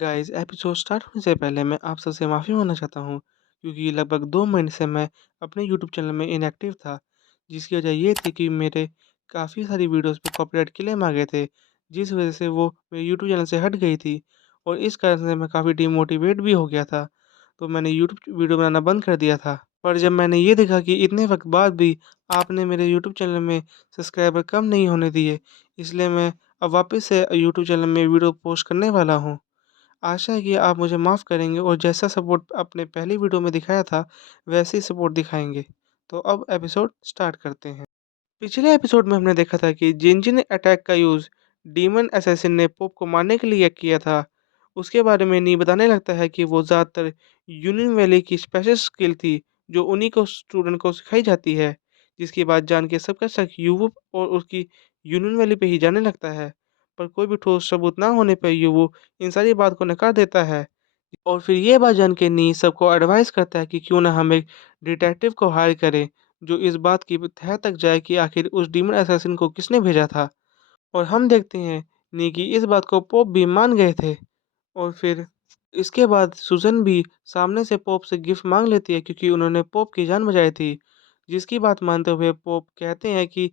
Guys episode start होने से पहले मैं आप सबसे माफ़ी माँगना चाहता हूँ, क्योंकि लगभग 2 महीने से मैं अपने यूट्यूब चैनल में इनएक्टिव था, जिसकी वजह ये थी कि मेरे काफ़ी सारी वीडियोज़ पे कॉपीराइट क्लेम आ गए थे, जिस वजह से वो मेरे यूट्यूब चैनल से हट गई थी और इस कारण से मैं काफ़ी डिमोटिवेट भी हो गया था। तो मैंने यूट्यूब वीडियो बनाना बंद कर दिया था। पर जब मैंने ये देखा कि इतने वक़्त बाद भी आपने मेरे यूट्यूब चैनल में सब्सक्राइबर कम नहीं होने दिए, इसलिए मैं अब वापस से यूट्यूब चैनल में वीडियो पोस्ट करने वाला हूँ। आशा है कि आप मुझे माफ़ करेंगे और जैसा सपोर्ट आपने पहली वीडियो में दिखाया था, वैसे ही सपोर्ट दिखाएँगे। तो अब एपिसोड स्टार्ट करते हैं। पिछले एपिसोड में हमने देखा था कि जिन-जिन अटैक का यूज़ डीमन असैसिन ने पोप को मारने के लिए किया था, उसके बारे में नी बताने लगता है कि वो ज़्यादातर यूनियन वैली की स्पेशल स्किल थी, जो उन्हीं को स्टूडेंट को सिखाई जाती है, जिसकी बात जान के सबका शक युवु और उसकी यूनियन वैली पे ही जाने लगता है। पर कोई भी ठोस सबूत ना होने पर युवु इन सारी बात को नकार देता है और फिर ये बात जान के नी सबको एडवाइस करता है कि क्यों ना हम एक डिटेक्टिव को हायर करें, जो इस बात की तह तक जाए कि आखिर उस डीमन असैसिन को किसने भेजा था। और हम देखते हैं नी की इस बात को पोप भी मान गए थे और फिर इसके बाद सुज़न भी सामने से पोप से गिफ्ट माँग लेती है क्योंकि उन्होंने पोप की जान बचाई थी। जिसकी बात मानते हुए पोप कहते हैं कि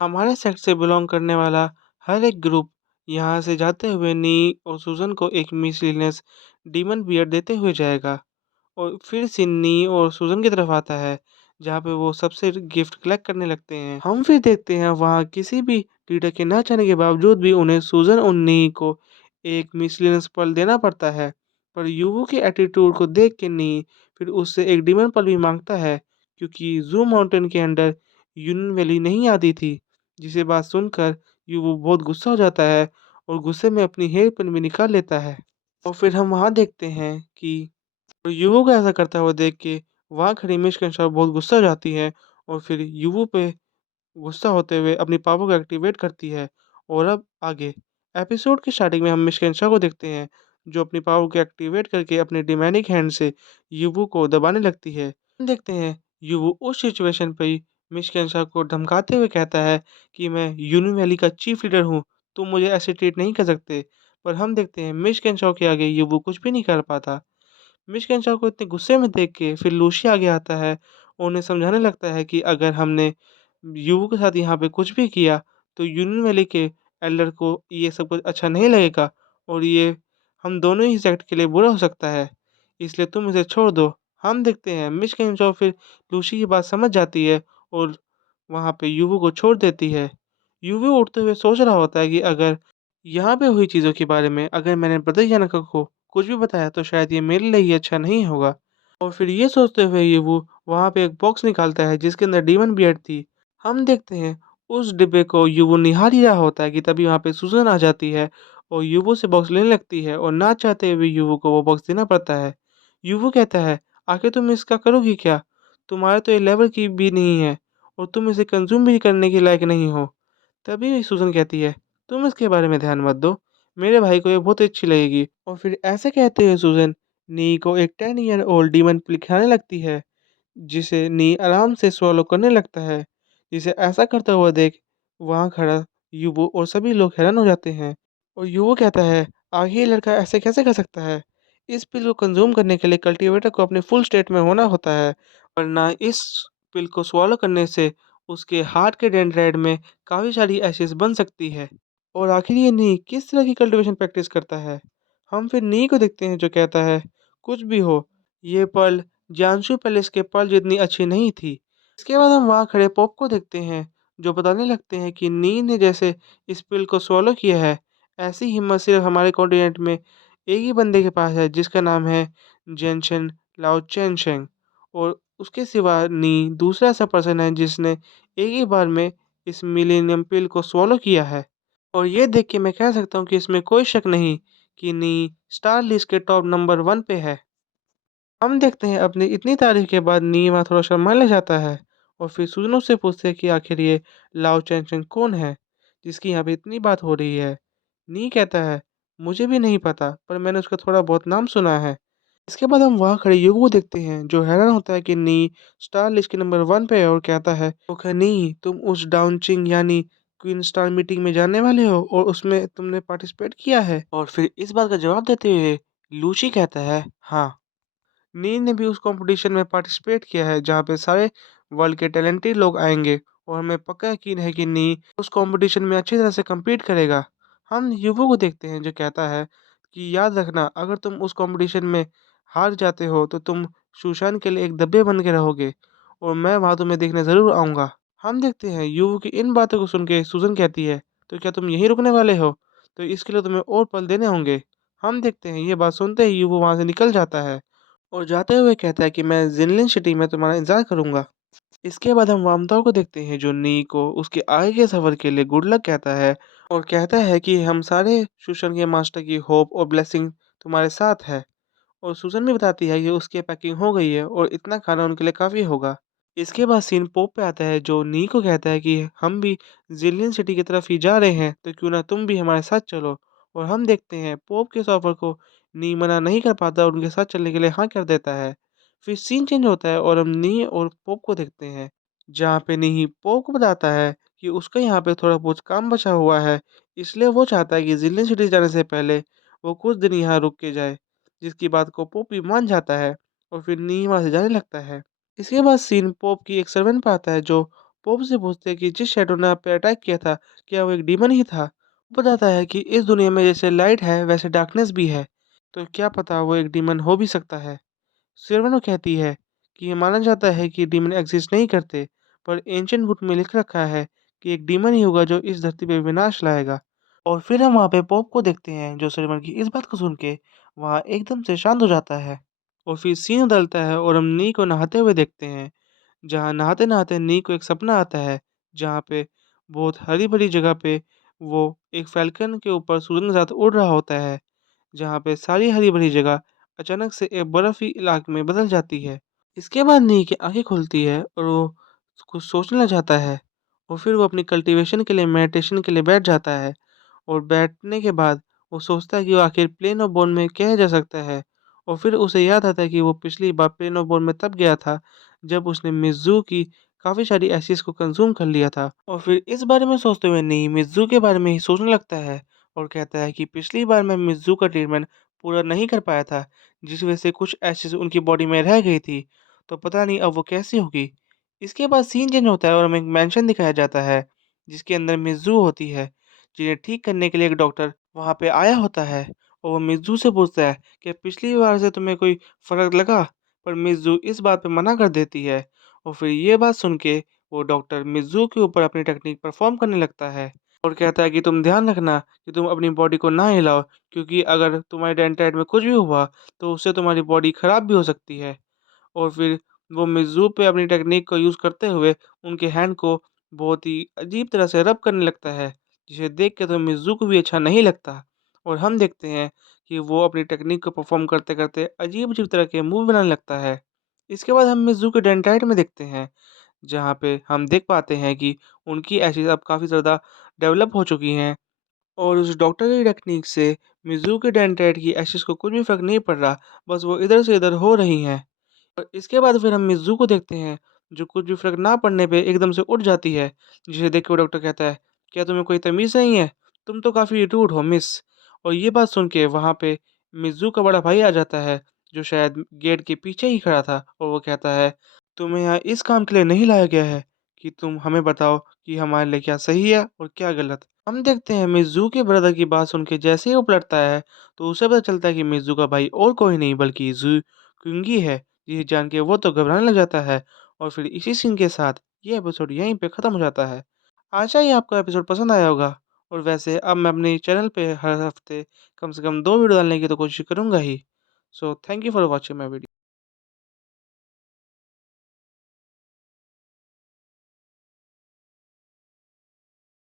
हमारे सेक्ट से बिलॉन्ग करने वाला हर एक ग्रुप यहाँ से जाते हुए नी और सुज़न को एक मिसलिनियस डीमन बियर्ड देते हुए जाएगा। और फिर सिन्नी और सुज़न की तरफ आता है, जहाँ पे वो सबसे गिफ्ट कलेक्ट करने लगते हैं। हम फिर देखते हैं वहाँ किसी भी लीडर के ना चाहने के बावजूद भी उन्हें सुज़न और नी को एक मिसलेनियस पल देना पड़ता है। पर युवु के एटीट्यूड को देख के नी फिर उससे एक डीमन पल भी माँगता है, क्योंकि ज़ू माउंटेन के अंडर यूनियन वैली नहीं आती थी। जिसे बात सुनकर युवु बहुत गुस्सा हो जाता है और गुस्से में अपनी हेयर पिन भी निकाल लेता है। और फिर हम वहाँ देखते हैं कि और युवु को ऐसा करता हुआ देख के वहाँ खड़ी मिशकैंशा बहुत गुस्सा हो जाती है और फिर युवु पे गुस्सा होते हुए अपनी पावर को एक्टिवेट करती है। और अब आगे एपिसोड की स्टार्टिंग में हम मिशकैंशा को देखते हैं, जो अपनी पावर को एक्टिवेट करके अपने डिमैनिक हैंड से युवु को दबाने लगती है। हम देखते हैं युवु उस सिचुएशन पे ही मिशकैंशा को धमकाते हुए कहता है कि मैं यूनियन वैली का चीफ लीडर हूँ, तुम मुझे ऐसे ट्रीट नहीं कर सकते। पर हम देखते हैं मिशकैंशा के आगे युवु कुछ भी नहीं कर पाता। मिशकेंचा को इतने गुस्से में देख के फिर लूशी आगे आता है और उन्हें समझाने लगता है कि अगर हमने युवु के साथ यहाँ पे कुछ भी किया तो यूनियन वैली के एल्डर को ये सब कुछ अच्छा नहीं लगेगा और ये हम दोनों ही सेक्ट के लिए बुरा हो सकता है, इसलिए तुम इसे छोड़ दो। हम देखते हैं मिशकेंचा फिर लूशी की बात समझ जाती है और वहाँ पे युवु को छोड़ देती है। युवु उठते हुए सोच रहा होता है कि अगर यहाँ पे हुई चीज़ों के बारे में अगर मैंने ब्रदर यानाका को कुछ भी बताया तो शायद ये मेरे लिए ही अच्छा नहीं होगा। और फिर ये सोचते हुए ये वो वहाँ पे एक बॉक्स निकालता है जिसके अंदर डीमन बियर्ड थी। हम देखते हैं उस डिब्बे को युवु निहार ही रहा होता है कि तभी वहाँ पे सुज़न आ जाती है और युवु से बॉक्स लेने लगती है और ना चाहते हुए युवु को वो बॉक्स देना पड़ता है। युवु कहता है, आखिर तुम इसका करोगी क्या? तुम्हारे तो ये लेवल की भी नहीं है और तुम इसे कंज़्यूम भी करने के लायक नहीं हो। तभी सुज़न कहती है, तुम इसके बारे में ध्यान मत दो, मेरे भाई को ये बहुत अच्छी लगेगी। और फिर ऐसे कहते हुए सुज़न नी को एक 10 ईयर ओल्ड डीमन पिल खिलाने लगती है, जिसे नी आराम से स्वॉलो करने लगता है। जिसे ऐसा करता हुआ देख वहाँ खड़ा युवु और सभी लोग हैरान हो जाते हैं और युवु कहता है, आखिर ये लड़का ऐसे कैसे कर सकता है? इस पिल को कंज़्यूम करने के लिए कल्टीवेटर को अपने फुल स्टेट में होना होता है, वरना इस पिल को स्वॉलो करने से उसके हार्ट के डेंड्राइट में काफ़ी सारी एसिड्स बन सकती है। और आखिर ये नी किस तरह की कल्टीवेशन प्रैक्टिस करता है? हम फिर नी को देखते हैं जो कहता है, कुछ भी हो, ये पर्ल जियांशु पैलेस के पर्ल जितनी अच्छी नहीं थी। इसके बाद हम वहाँ खड़े पॉप को देखते हैं, जो बताने लगते हैं कि नी ने जैसे इस पिल को स्वॉलो किया है, ऐसी हिम्मत सिर्फ हमारे कॉन्टिनेंट में एक ही बंदे के पास है जिसका नाम है जेनशन लाओ चेनशेंग। और उसके सिवा नी दूसरा ऐसा पर्सन है जिसने एक ही बार में इस मिलेनियम पिल को स्वॉलो किया है। और ये देख के मैं कह सकता हूँ कि इसमें कोई शक नहीं कि नी स्टार लिस्ट के टॉप नंबर 1 पे है। हम देखते हैं अपनी इतनी तारीफ के बाद नी वहाँ थोड़ा शर्माने लग जाता है और फिर सुजनों से पूछते हैं कि आखिर ये लाओ चैनचैन कौन है जिसकी यहाँ पे इतनी बात हो रही है। नी कहता है, मुझे भी नहीं पता पर मैंने उसका थोड़ा बहुत नाम सुना है। इसके बाद हम वहाँ खड़े युग को देखते हैं जो हैरान होता है कि नी स्टार लिस्ट के नंबर 1 पे है और कहता है, ओके नी तुम उस डाउनचिंग यानी क्वीन स्टार मीटिंग में जाने वाले हो और उसमें तुमने पार्टिसिपेट किया है? और फिर इस बात का जवाब देते हुए लूसी कहता है, हाँ, नी ने भी उस कॉम्पिटिशन में पार्टिसिपेट किया है जहाँ पे सारे वर्ल्ड के टैलेंटेड लोग आएँगे और हमें पक्का यकीन है कि नी उस कॉम्पिटिशन में अच्छी तरह से कम्पीट करेगा। हम युवो को देखते हैं जो कहता है कि याद रखना, अगर तुम उस कॉम्पिटिशन में हार जाते हो तो तुम सुशांत के लिए एक धब्बे बन के रहोगे और मैं वहाँ तुम्हें देखने ज़रूर आऊँगा। हम देखते हैं युवो की इन बातों को सुन के सूज़न कहती है, तो क्या तुम यहीं रुकने वाले हो? तो इसके लिए तुम्हें और पल देने होंगे। हम देखते हैं ये बात सुनते ही युवो वहाँ से निकल जाता है और जाते हुए कहता है कि मैं जिनलिन सिटी में तुम्हारा इंतज़ार करूँगा। इसके बाद हम वामताओ को देखते हैं जो नी को उसके आगे के सफ़र के लिए गुड लक कहता है और कहता है कि हम सारे सुशन के मास्टर की होप और ब्लेसिंग तुम्हारे साथ है। और सुसन भी बताती है कि उसकी पैकिंग हो गई है और इतना खाना उनके लिए काफ़ी होगा। इसके बाद सीन पोप पे आता है जो नी को कहता है कि हम भी जिलियन सिटी की तरफ ही जा रहे हैं, तो क्यों ना तुम भी हमारे साथ चलो। और हम देखते हैं पोप के इस ऑफर को नी मना नहीं कर पाता और उनके साथ चलने के लिए हाँ कर देता है। फिर सीन चेंज होता है और हम नी और पोप को देखते हैं, जहाँ पे नी पोप को बताता है कि उसका यहाँ पे थोड़ा बहुत काम बचा हुआ है, इसलिए वो चाहता है कि जिलियन सिटी जाने से पहले वो कुछ दिन यहाँ रुक के जाए। जिसकी बात को पोप भी मान जाता है और फिर नी वहाँ से जाने लगता है। इसके बाद सीन पोप की एक सर्वेंट पे आता है जो पोप से पूछते हैं कि जिस शैडो ने आप पे अटैक किया था, क्या वो एक डीमन ही था? वो बताता है कि इस दुनिया में जैसे लाइट है वैसे डार्कनेस भी है, तो क्या पता वो एक डीमन हो भी सकता है। सिरवनो कहती है कि ये माना जाता है कि डीमन एग्जिस्ट नहीं करते, पर एंशिएंट बुक में लिख रखा है कि एक डीमन ही होगा जो इस धरती पे विनाश लाएगा। और फिर हम वहाँ पे पॉप को देखते हैं जो सिरवन की इस बात को सुन के वहाँ एकदम से शांत हो जाता है। और फिर सीन बदलता है और हम नी को नहाते हुए देखते हैं, जहाँ नहाते-नहाते नी को एक सपना आता है, जहाँ पे बहुत हरी-भरी जगह पे वो एक फ़ैल्कन के ऊपर सूरज के साथ उड़ रहा होता है, जहाँ पे सारी हरी-भरी जगह अचानक से एक बर्फ़ी इलाके में बदल जाती है। इसके बाद नी की आँखें खुलती है और वो कुछ सोचने लग जाता है और फिर वो अपनी कल्टीवेशन के लिए मेडिटेशन के लिए बैठ जाता है। और बैठने के बाद वो सोचता है कि वो आखिर प्लेन ऑफ बॉन में क्या जा सकता है। और फिर उसे याद आता है कि वो पिछली बार प्लेन ऑफ बॉन में तब गया था जब उसने मिज़ू की काफ़ी सारी एसिड्स को कंज़्यूम कर लिया था। और फिर इस बारे में सोचते हुए नी मिज़ू के बारे में ही सोचने लगता है और कहता है कि पिछली बार मैं मिज़ू का ट्रीटमेंट पूरा नहीं कर पाया था, जिस वजह से कुछ एसिड्स उनकी बॉडी में रह गई थी, तो पता नहीं अब वो कैसी होगी। इसके बाद सीन चेंज होता है और हमें एक मैंशन दिखाया जाता है जिसके अंदर मिज़ू होती है, जिन्हें ठीक करने के लिए एक डॉक्टर वहाँ पे आया होता है और वो मिज़ू से पूछता है कि पिछली बार से तुम्हें कोई फ़र्क लगा? पर मिज़ू इस बात पे मना कर देती है और फिर ये बात सुन के वो डॉक्टर मिज़ू के ऊपर अपनी टेक्निक परफ़ॉर्म करने लगता है और कहता है कि तुम ध्यान रखना कि तुम अपनी बॉडी को ना हिलाओ, क्योंकि अगर तुम्हारे डेंटाइट में कुछ भी हुआ तो उससे तुम्हारी बॉडी ख़राब भी हो सकती है। और फिर वो मिज़ू पे अपनी टेक्निक को यूज़ करते हुए उनके हैंड को बहुत ही अजीब तरह से रब करने लगता है, जिसे देख के तो मिज़ू को भी अच्छा नहीं लगता। और हम देखते हैं कि वो अपनी टेक्निक को परफ़ॉर्म करते-करते अजीब-अजीब तरह के मूव बनाने लगता है। इसके बाद हम मिज़ू के डेंटाइट में देखते हैं, जहाँ पे हम देख पाते हैं कि उनकी एसिड अब काफ़ी ज़्यादा डेवलप हो चुकी हैं और उस डॉक्टर की टेक्निक से मिज़ू के डेंटाइट की एसिड को कुछ भी फ़र्क नहीं पड़ रहा, बस वो इधर से इधर हो रही हैं। और इसके बाद फिर हम मिज़ू को देखते हैं, जो कुछ भी फ़र्क ना पड़ने पे एकदम से उठ जाती है, जिसे देख के वो डॉक्टर कहता है, "क्या तुम्हें कोई तमीज़ नहीं है? तुम तो काफ़ी रूड हो मिस।" और ये बात सुन के वहाँ पे मिज़ू का बड़ा भाई आ जाता है, जो शायद गेट के पीछे ही खड़ा था और वो कहता है, "तुम्हें यहाँ इस काम के लिए नहीं लाया गया है कि तुम हमें बताओ कि हमारे लिए क्या सही है और क्या गलत।" हम देखते हैं मिज़ू के ब्रदर की बात सुन के जैसे ही वो पलटता है, तो उसे पता चलता है कि मिज़ू का भाई और कोई नहीं बल्कि ज़ू कुंगी है। ये जान के वो तो घबराने लग जाता है और फिर इसी सीन के साथ ये एपिसोड यहीं पे ख़त्म हो जाता है। आशा ही आपको एपिसोड पसंद आया होगा और वैसे अब मैं अपने चैनल पे हर हफ़्ते कम से कम 2 वीडियो डालने की तो कोशिश करूँगा ही। So thank you for watching my video.